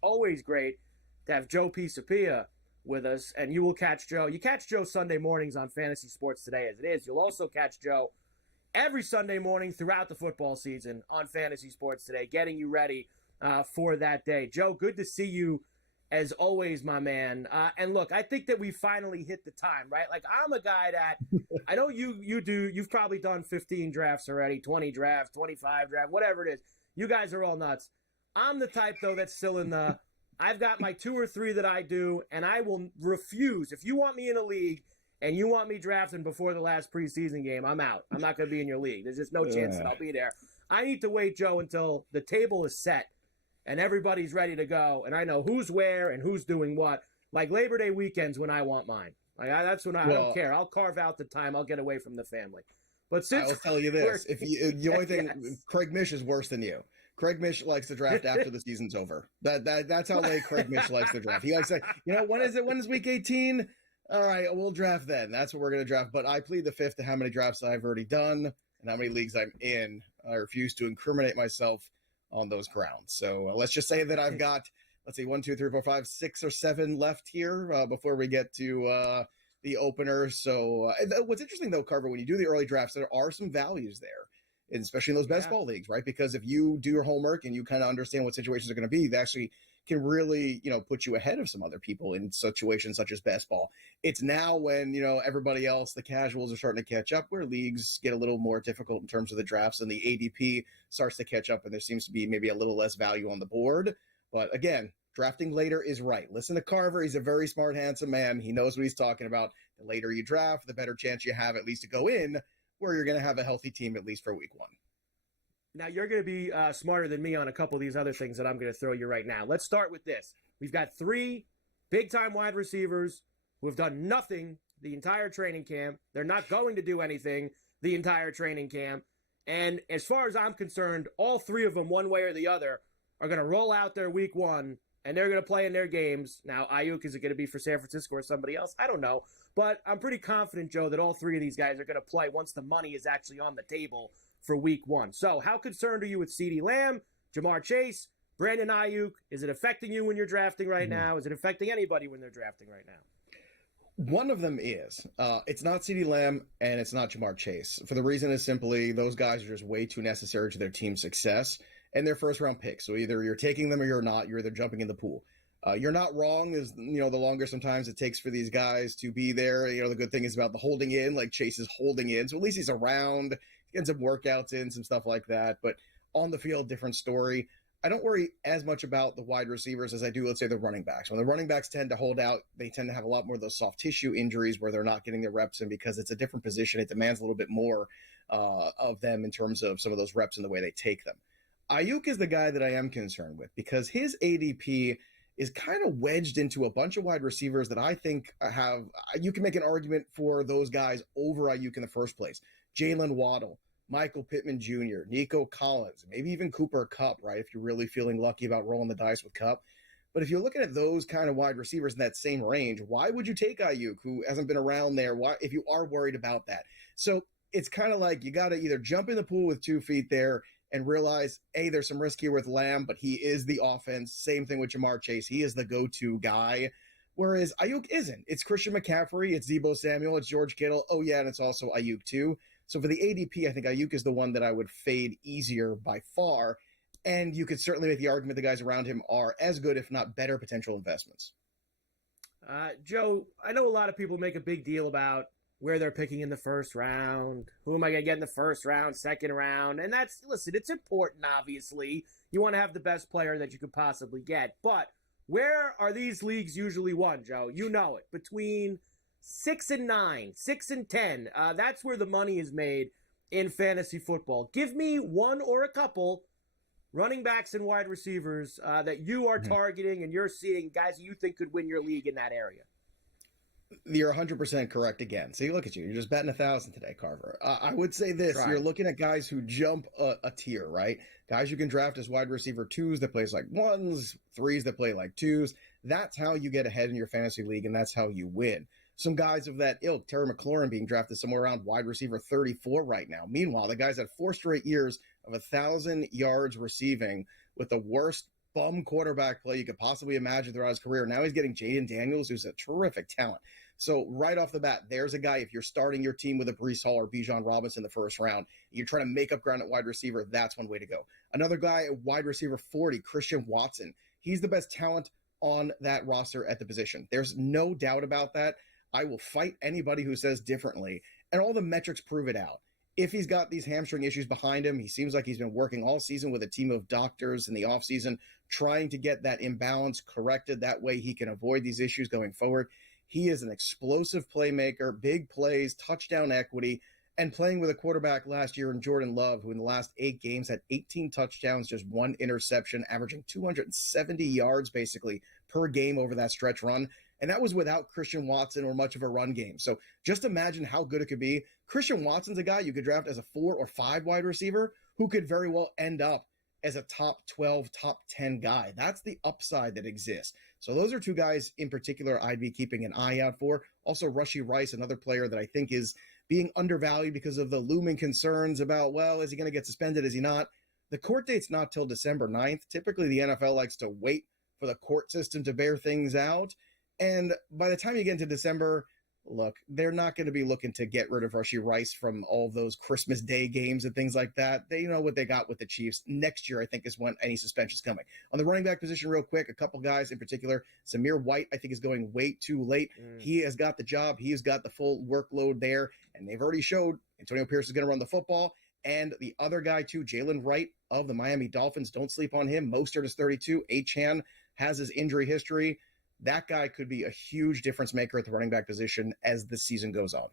always great to have Joe Pisapia with us, and you will catch Joe. You catch Joe Sunday mornings on Fantasy Sports Today as it is. You'll also catch Joe every Sunday morning throughout the football season on Fantasy Sports Today, getting you ready for that day. Joe, good to see you as always, my man. And look, I think that we finally hit the time, right? Like, I'm a guy that, I know you've probably done 15 drafts already, 20 drafts, 25 drafts, whatever it is. You guys are all nuts. I'm the type, though, that's still in the, I've got my 2 or 3 that I do, and I will refuse. If you want me in a league and you want me drafting before the last preseason game, I'm out. I'm not going to be in your league. There's just no chance that I'll be there. I need to wait, Joe, until the table is set and everybody's ready to go, and I know who's where and who's doing what. Like Labor Day weekends when I want mine. That's when I don't care. I'll carve out the time. I'll get away from the family. But since I'll tell you this: the only thing, yes. Craig Mish is worse than you. Craig Mish likes to draft after the season's over. That's how late Craig Mish likes to draft. He likes to say, when is it? When is week 18? All right, we'll draft then. That's what we're going to draft. But I plead the fifth to how many drafts I've already done and how many leagues I'm in. I refuse to incriminate myself on those grounds. So let's just say that I've got, 1, 2, 3, 4, 5, 6 or 7 left here before we get to the opener. So what's interesting, though, Carver, when you do the early drafts, there are some values there, and especially in those best ball leagues, right? Because if you do your homework and you kind of understand what situations are going to be, they actually can really, put you ahead of some other people in situations such as best ball. It's now when, everybody else, the casuals, are starting to catch up, where leagues get a little more difficult in terms of the drafts, and the ADP starts to catch up, and there seems to be maybe a little less value on the board. But again, drafting later is right. Listen to Carver. He's a very smart, handsome man. He knows what he's talking about. The later you draft, the better chance you have at least to go in where you're going to have a healthy team at least for week 1. Now, you're going to be smarter than me on a couple of these other things that I'm going to throw you right now. Let's start with this. We've got 3 big-time wide receivers who have done nothing the entire training camp. They're not going to do anything the entire training camp. And as far as I'm concerned, all 3 of them, one way or the other, are going to roll out their week 1, and they're going to play in their games. Now, Aiyuk, is it going to be for San Francisco or somebody else? I don't know. But I'm pretty confident, Joe, that all 3 of these guys are going to play once the money is actually on the table for week 1. So how concerned are you with CeeDee Lamb, Jamar Chase, Brandon Aiyuk? Is it affecting you when you're drafting right now? Is it affecting anybody when they're drafting right now? One of them is. It's not CeeDee Lamb, and it's not Jamar Chase. For the reason is simply those guys are just way too necessary to their team's success and their first-round picks. So either you're taking them or you're not. You're either jumping in the pool. You're not wrong, is the longer sometimes it takes for these guys to be there. The good thing is about the holding in, like Chase is holding in. So at least he's around, getting some workouts in, some stuff like that. But on the field, different story. I don't worry as much about the wide receivers as I do, let's say, the running backs. When the running backs tend to hold out, they tend to have a lot more of those soft tissue injuries where they're not getting their reps in because it's a different position. It demands a little bit more of them in terms of some of those reps and the way they take them. Aiyuk is the guy that I am concerned with because his ADP is kind of wedged into a bunch of wide receivers that I think you can make an argument for those guys over Aiyuk in the first place. Jaylen Waddle, Michael Pittman Jr., Nico Collins, maybe even Cooper Kupp, right, if you're really feeling lucky about rolling the dice with Kupp. But if you're looking at those kind of wide receivers in that same range, why would you take Aiyuk, who hasn't been around there, if you are worried about that? So it's kind of like you got to either jump in the pool with 2 feet there and realize, A, there's some risk here with Lamb, but he is the offense. Same thing with Jamar Chase. He is the go-to guy, whereas Aiyuk isn't. It's Christian McCaffrey, it's Deebo Samuel, it's George Kittle. Oh, yeah, and it's also Aiyuk too. So for the ADP, I think Aiyuk is the one that I would fade easier by far, and you could certainly make the argument the guys around him are as good, if not better, potential investments. Joe, I know a lot of people make a big deal about where they're picking in the first round. Who am I going to get in the first round, second round? And listen, it's important, obviously. You want to have the best player that you could possibly get. But where are these leagues usually won, Joe? You know it. Between 6 and 9, 6 and 10. That's where the money is made in fantasy football. Give me one or a couple running backs and wide receivers that you are targeting and you're seeing guys you think could win your league in that area. You're 100% correct again. See, look at you. You're just betting 1,000 today, Carver. I would say this. Right. You're looking at guys who jump a tier, right? Guys you can draft as wide receiver 2s that plays like 1s, 3s that play like 2s. That's how you get ahead in your fantasy league, and that's how you win. Some guys of that ilk, Terry McLaurin being drafted somewhere around wide receiver 34 right now. Meanwhile, the guy's had 4 straight years of 1,000 yards receiving with the worst bum quarterback play you could possibly imagine throughout his career. Now he's getting Jayden Daniels, who's a terrific talent. So right off the bat, there's a guy, if you're starting your team with a Breece Hall or Bijan Robinson in the first round, you're trying to make up ground at wide receiver, that's one way to go. Another guy at wide receiver 40, Christian Watson. He's the best talent on that roster at the position. There's no doubt about that. I will fight anybody who says differently, and all the metrics prove it out. If he's got these hamstring issues behind him, he seems like he's been working all season with a team of doctors in the offseason, trying to get that imbalance corrected. That way he can avoid these issues going forward. He is an explosive playmaker, big plays, touchdown equity, and playing with a quarterback last year in Jordan Love, who in the last 8 games had 18 touchdowns, just 1 interception, averaging 270 yards basically per game over that stretch run. And that was without Christian Watson or much of a run game. So just imagine how good it could be. Christian Watson's a guy you could draft as a 4 or 5 wide receiver who could very well end up as a top 12, top 10 guy. That's the upside that exists. So those are 2 guys in particular I'd be keeping an eye out for. Also, Rashee Rice, another player that I think is being undervalued because of the looming concerns about, well, is he going to get suspended? Is he not? The court date's not till December 9th. Typically, the NFL likes to wait for the court system to bear things out. And by the time you get into December, look, they're not going to be looking to get rid of Rashee Rice from all of those Christmas Day games and things like that. They know what they got with the Chiefs. Next year, I think, is when any suspension's coming. On the running back position, real quick, a couple guys in particular. Zamir White, I think, is going way too late. He has got the job. He has got the full workload there. And they've already showed Antonio Pierce is going to run the football. And the other guy, too, Jaylen Wright of the Miami Dolphins. Don't sleep on him. Mostert is 32. Achane has his injury history. That guy could be a huge difference maker at the running back position as the season goes on.